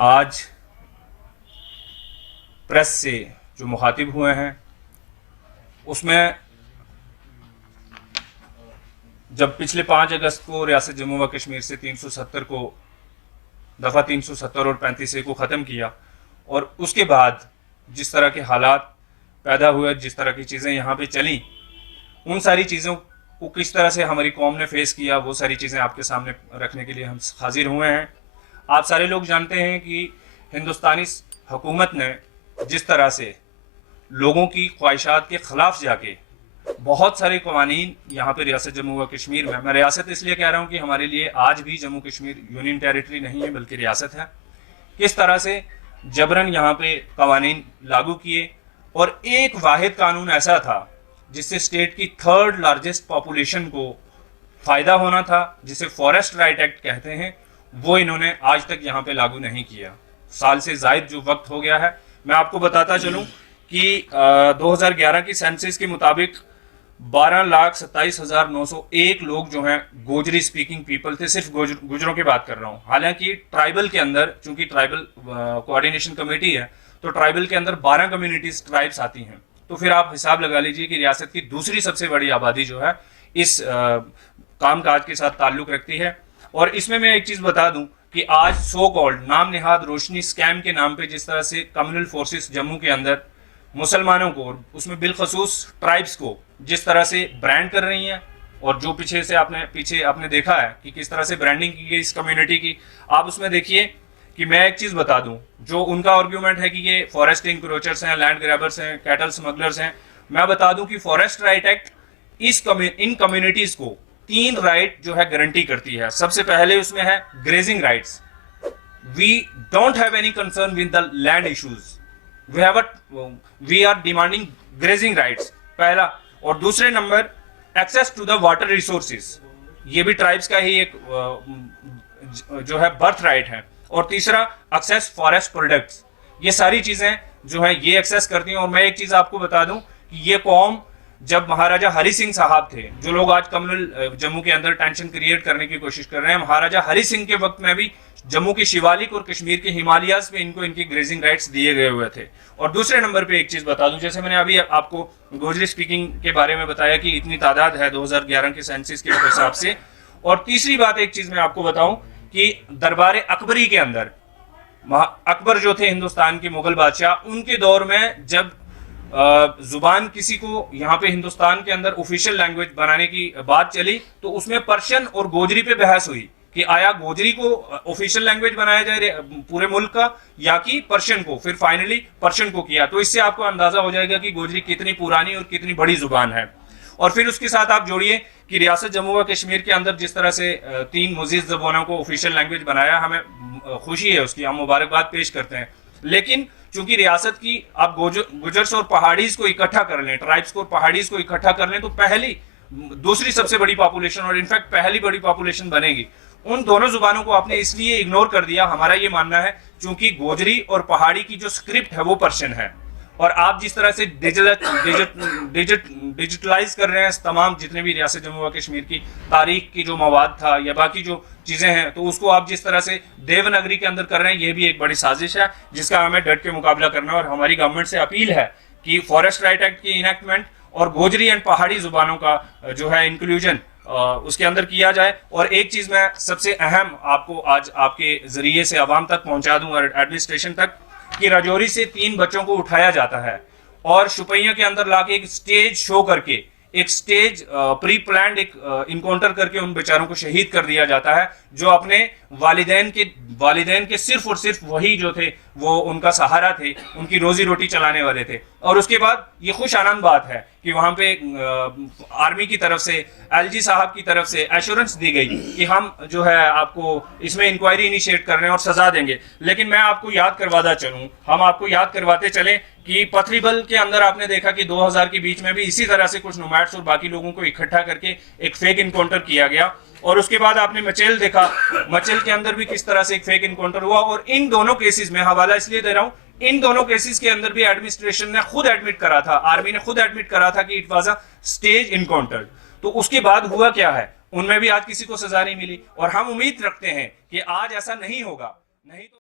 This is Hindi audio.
आज प्रेस से जो मुखातिब हुए हैं उसमें जब पिछले 5 अगस्त को रियासत जम्मू व कश्मीर से 370 को दफ़ा 370 और 35A को ख़त्म किया और उसके बाद जिस तरह के हालात पैदा हुए, जिस तरह की चीज़ें यहाँ पे चली, उन सारी चीज़ों को किस तरह से हमारी कौम ने फेस किया, वो सारी चीज़ें आपके सामने रखने के लिए हम हाजिर हुए हैं। आप सारे लोग जानते हैं कि हिंदुस्तानी हुकूमत ने जिस तरह से लोगों की ख्वाहिशात के ख़िलाफ़ जाके बहुत सारे कवानीन यहाँ पे रियासत जम्मू व कश्मीर में, मैं रियासत इसलिए कह रहा हूँ कि हमारे लिए आज भी जम्मू कश्मीर यूनियन टेरिटरी नहीं है बल्कि रियासत है, किस तरह से जबरन यहाँ पे कवानीन लागू किए। और एक वाहिद कानून ऐसा था जिससे स्टेट की 3rd लार्जेस्ट पॉपुलेशन को फ़ायदा होना था, जिसे फॉरेस्ट राइट एक्ट कहते हैं, वो इन्होंने आज तक यहाँ पे लागू नहीं किया। साल से ज़ायद जो वक्त हो गया है, मैं आपको बताता चलूँ कि 2011 की सेंसस के मुताबिक 12,27,901 लोग जो हैं गोजरी स्पीकिंग पीपल थे। सिर्फ गुजरों की बात कर रहा हूँ। हालांकि ट्राइबल के अंदर, चूंकि ट्राइबल कोऑर्डिनेशन कमेटी है, तो ट्राइबल के अंदर 12 कम्युनिटीज ट्राइब्स आती हैं। तो फिर आप हिसाब लगा लीजिए कि रियासत की दूसरी सबसे बड़ी आबादी जो है इस कामकाज के साथ ताल्लुक रखती है। और इसमें मैं एक चीज़ बता दूं कि आज सो कॉल्ड नाम निहाद रोशनी स्कैम के नाम पे जिस तरह से कम्युनल फोर्सेस जम्मू के अंदर मुसलमानों को, उसमें बिलखसूस ट्राइब्स को जिस तरह से ब्रांड कर रही हैं, और जो पीछे आपने देखा है कि किस तरह से ब्रांडिंग की गई इस कम्युनिटी की, आप उसमें देखिए कि मैं एक चीज़ बता दूं, जो उनका आर्ग्यूमेंट है कि ये फॉरेस्ट इंक्रोचर्स हैं, लैंड ग्रैबर्स हैं, कैटल स्मगलर्स हैं, मैं बता दूं कि forest right act in communities को 3 राइट जो है गारंटी करती है। सबसे पहले उसमें है grazing rights. We don't have any concern with the land issues, we are demanding grazing rights, पहला। और दूसरे number access to the water resources, ये भी ट्राइब्स का ही एक जो है बर्थ राइट है। और तीसरा एक्सेस फॉरेस्ट प्रोडक्ट्स, ये सारी चीजें जो है ये एक्सेस करती हैं। और मैं एक चीज आपको बता दूं कि ये कौम जब महाराजा हरि सिंह साहब थे, जो लोग आज कम्युनल जम्मू के अंदर टेंशन क्रिएट करने की कोशिश कर रहे हैं, महाराजा हरि सिंह के वक्त में भी जम्मू के शिवालिक और कश्मीर के हिमालयाज पे इनको इनकी ग्रेजिंग राइट्स दिए गए हुए थे। और दूसरे नंबर पे एक चीज बता दूं, जैसे मैंने अभी आपको गोजरी स्पीकिंग के बारे में बताया कि इतनी तादाद है 2011 के सेंसस के हिसाब से। और तीसरी बात एक चीज मैं आपको बताऊं कि दरबार अकबरी के अंदर अकबर जो थे हिंदुस्तान के मुगल बादशाह, उनके दौर में जब जुबान किसी को यहाँ पे हिंदुस्तान के अंदर ऑफिशियल लैंग्वेज बनाने की बात चली, तो उसमें पर्शियन और गोजरी पे बहस हुई कि आया गोजरी को ऑफिशियल लैंग्वेज बनाया जाए पूरे मुल्क का या कि पर्शियन को। फिर फाइनली पर्शियन को किया। तो इससे आपको अंदाजा हो जाएगा कि गोजरी कितनी पुरानी और कितनी बड़ी जुबान है। और फिर उसके साथ आप जोड़िए कि रियासत जम्मू व कश्मीर के अंदर जिस तरह से 3 मजीद ज़बानों को ऑफिशियल लैंग्वेज बनाया, हमें खुशी है उसकी, हम मुबारकबाद पेश करते हैं। लेकिन चूंकि रियासत की आप गुजर्स और पहाड़ीज को इकट्ठा कर लें, ट्राइब्स को और पहाड़ीज को इकट्ठा कर लें, तो दूसरी सबसे बड़ी पॉपुलेशन और इनफैक्ट पहली बड़ी पॉपुलेशन बनेगी। उन दोनों जुबानों को आपने इसलिए इग्नोर कर दिया, हमारा ये मानना है, क्योंकि गोजरी और पहाड़ी की जो स्क्रिप्ट है वो पर्शियन है। और आप जिस तरह से डिजिटलाइज कर रहे हैं तमाम जितने भी रियासत जम्मू व कश्मीर की तारीख की जो मवाद था या बाकी जो चीज़ें हैं, तो उसको आप जिस तरह से देवनागरी के अंदर कर रहे हैं, ये भी एक बड़ी साजिश है जिसका हमें डट के मुकाबला करना है। और हमारी गवर्नमेंट से अपील है कि फॉरेस्ट राइट एक्ट की इनैक्टमेंट और गोजरी एंड पहाड़ी जुबानों का जो है इंक्लूजन उसके अंदर किया जाए। और एक चीज़ मैं सबसे अहम आपको आज आपके जरिए से आवाम तक पहुंचा दूं और एडमिनिस्ट्रेशन तक, कि राजौरी से 3 बच्चों को उठाया जाता है और शुपैया के अंदर लाके एक स्टेज शो करके, एक स्टेज प्री प्लान्ड एक इनकाउंटर करके उन बेचारों को शहीद कर दिया जाता है, जो अपने वालिदैन के सिर्फ और सिर्फ वही जो थे वो उनका सहारा थे, उनकी रोजी रोटी चलाने वाले थे। और उसके बाद ये खुश आनंद बात है कि वहां पे आर्मी की तरफ से, एलजी साहब की तरफ से एश्योरेंस दी गई कि हम जो है आपको इसमें इंक्वायरी इनिशिएट कर रहे हैं और सजा देंगे। लेकिन मैं आपको याद करवाता चलूं, हम आपको याद करवाते चलें कि पथरीबल के अंदर आपने देखा कि 2000 के बीच में भी इसी तरह से कुछ नोमैड्स और बाकी लोगों को इकट्ठा करके एक फेक इनकाउंटर किया गया। और उसके बाद आपने मचेल देखा, मचेल के अंदर भी किस तरह से एक फेक इनकाउंटर हुआ। और इन दोनों केसेस में हवाला इसलिए दे रहा हूं, इन दोनों केसेस के अंदर भी एडमिनिस्ट्रेशन ने खुद एडमिट करा था, आर्मी ने खुद एडमिट करा था कि it was a stage encounter. तो उसके बाद हुआ क्या है, उनमें भी आज किसी को सजा नहीं मिली। और हम उम्मीद रखते हैं कि आज ऐसा नहीं होगा, नहीं तो